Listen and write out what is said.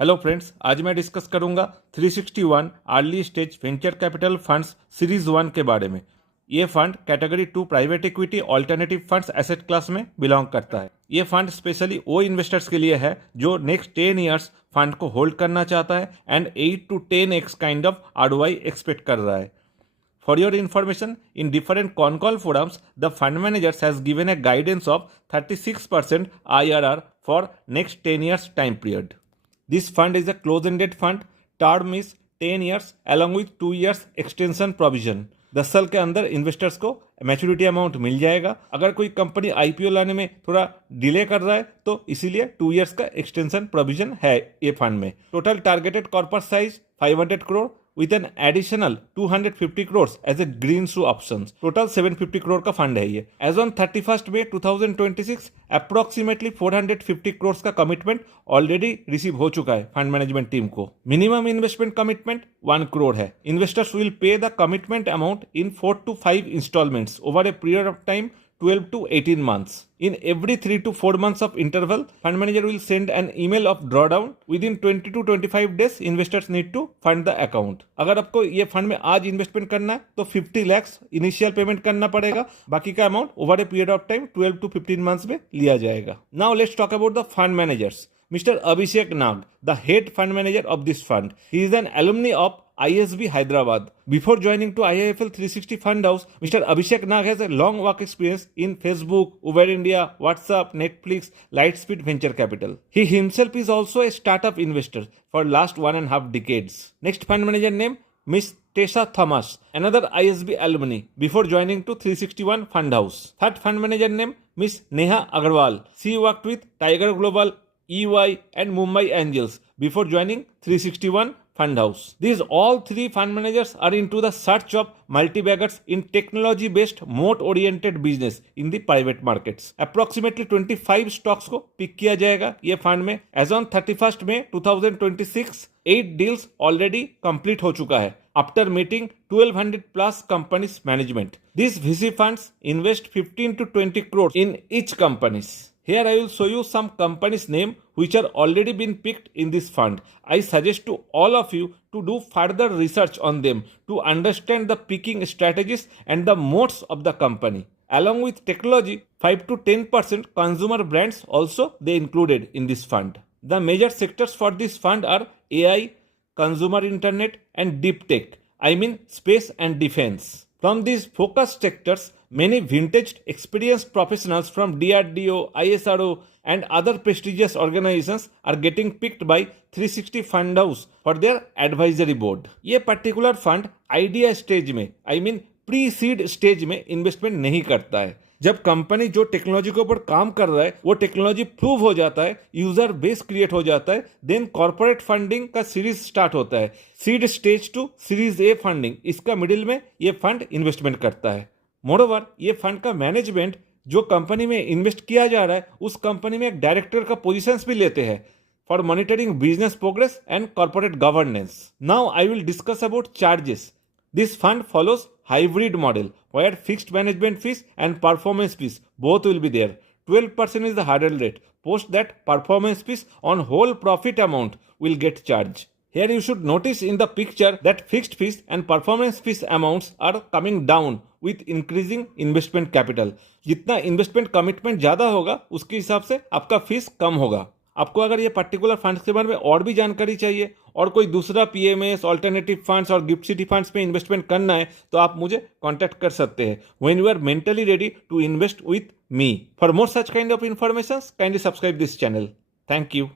Hello friends, आज मैं discuss करूंगा 361 early stage venture capital funds series 1 के बारे में। ये fund category 2 private equity alternative funds asset class में बिलोंग करता है। ये फंड स्पेशली वो इन्वेस्टर्स के लिए है जो नेक्स्ट 10 ईयर्स फंड को होल्ड करना चाहता है and 8 to 10x kind of ROI expect कर रहा है। For your information, in different con call forums, the fund managers has given a guidance of 36% IRR for next 10 years time period. This fund is a closed-ended fund. Term is 10 years along with 2 years extension provision. 10 साल के अंदर investors को maturity amount मिल जाएगा। अगर कोई company IPO लाने में थोड़ा डिले कर रहा है तो इसीलिए 2 इयर्स का एक्सटेंशन प्रोविजन है ये फंड में। Total targeted corpus size 500 crore with an additional 250 crores as a green shoe options. Total 750 crore का फंड है ये। As on 31st May 2026, approximately 450 crores का कमिटमेंट ऑलरेडी रिसीव हो चुका है फंड मैनेजमेंट टीम को। मिनिमम इन्वेस्टमेंट कमिटमेंट 1 crore है। Investors will pay the commitment amount in 4 to 5 installments over a period of time 12 to 18 months. In every 3 to 4 months of interval, fund manager will send an email of drawdown. Within 20 to 25 days, investors need to fund the account. अगर आपको ये fund में आज investment करना है तो 50 lakhs initial payment करना पड़ेगा। बाकी का amount over a period of time 12 to 15 months में लिया जाएगा। Now let's talk about the fund managers. Mr. Abhishek Nag, the head fund manager of this fund. He is an alumni of ISB Hyderabad. Before joining to IIFL 360 Fund House, Mr. Abhishek Nag has a long work experience in Facebook, Uber India, WhatsApp, Netflix, Lightspeed Venture Capital. He himself is also a startup investor for last 1.5 decades. Next fund manager name, Miss Tessa Thomas, another ISB alumni, before joining to 361 Fund House. Third fund manager name, Miss Neha Agarwal. She worked with Tiger Global, EY and Mumbai Angels before joining 361 Fund House. These all three fund managers are into the search of multi-baggers in technology-based moat-oriented business in the private markets. Approximately 25 stocks को pick किया जाएगा ये fund में। As on 31st May 2026, 8 deals already complete हो चुका है after meeting 1200 plus companies management. These VC funds invest 15 to 20 crores in each companies. Here I will show you some companies' name which are already been picked in this fund. I suggest to all of you to do further research on them to understand the picking strategies and the moats of the company. Along with technology, 5 to 10% consumer brands also they included in this fund. The major sectors for this fund are AI, consumer internet and deep tech. I mean space and defense. From these focused sectors, many vintage experienced professionals from DRDO, ISRO and other prestigious organizations are getting picked by 360 Fund House for their advisory board. ये particular fund idea stage में, I mean pre-seed stage में investment नहीं करता है। जब company जो technology के ऊपर काम कर रहा है वो टेक्नोलॉजी प्रूव हो जाता है, यूजर बेस क्रिएट हो जाता है, देन कॉर्पोरेट फंडिंग का सीरीज स्टार्ट होता है। Seed stage to series A funding, इसका मिडिल में ये फंड इन्वेस्टमेंट करता है। मोरओवर ये फंड का मैनेजमेंट जो कंपनी में इन्वेस्ट किया जा रहा है उस कंपनी में एक डायरेक्टर का पोजीशंस भी लेते हैं for monitoring business progress and corporate governance. Now I will discuss about charges. This fund follows hybrid model where fixed management fees and performance fees both will be there. 12% is the hurdle rate. Post that, performance fees on whole profit amount will get charged. Here you should notice in the picture that fixed fees and performance fees amounts are coming down with increasing investment capital. जितना investment commitment ज़्यादा होगा उसके हिसाब से आपका fees कम होगा। आपको अगर ये पर्टिकुलर फंड्स के बारे में और भी जानकारी चाहिए और कोई दूसरा PMS, ऑल्टरनेटिव फंड्स और गिफ्ट सिटी फंड्स में इन्वेस्टमेंट करना है तो आप मुझे कांटेक्ट कर सकते हैं when you are mentally ready to invest with me. For more such kind of information kindly subscribe this channel. Thank you.